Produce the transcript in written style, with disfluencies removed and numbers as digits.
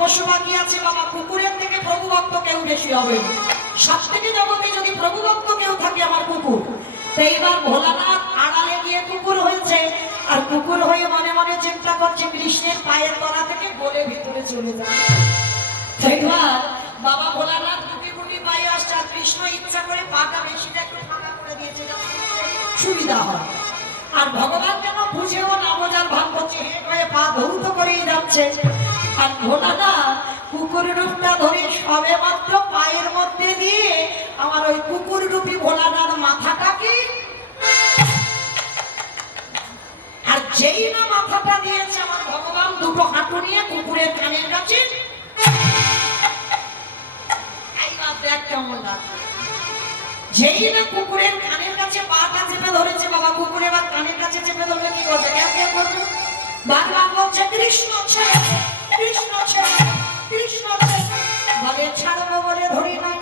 পশু পাখি আছে বাবা, কুকুরের থেকে প্রভু ভক্ত কেউ বেশি হবে। সব থেকে জগতে যদি প্রভু ভক্ত কেউ থাকে আমার কুকুর। তো এইবার ভোলানাথ আড়ালে গিয়ে কুকুর হয়েছে, আর কুকুর হয়ে মনে মনে চিন্তা করছে কৃষ্ণের পায়ের তলা থেকে বলে ভিতরে চলে যায়। এইবার বাবা ভোলানাথ গুটি গুটি পায়ে আসছে, আর কৃষ্ণ ইচ্ছা করে পাটা বেশিটা একটু ফাঁকা করে দিয়েছে সুবিধা হয়। আর ভগবান কেন বুঝেও না বোঝার ভাব করছে, হেঁটে হয়ে পা ধৌত করেই যাচ্ছে। আর ভোলানাথ কুকুর রূপটা ধরে সবে মাত্র পায়ের মধ্যে দিয়ে আমার ওই কুকুর রূপী ভোলানাথ মাথাটাকে, আর যেই না মাথাটা দিয়েছে আমার ভগবান দুটো হাঁটু নিয়ে কুকুরের কানের কাছে, যেই না কুকুরের কানের কাছে পাটা চেপে ধরেছে বাবা, কুকুর এবার কানের কাছে চেপে ধরলে কি করবে? করবে বারবার বলছে কৃষ্ণ ছেড়ে, কৃষ্ণ ছেড়ে, কৃষ্ণ ছেড়ে। বলে ছাড়বো বলে ধরি নাই,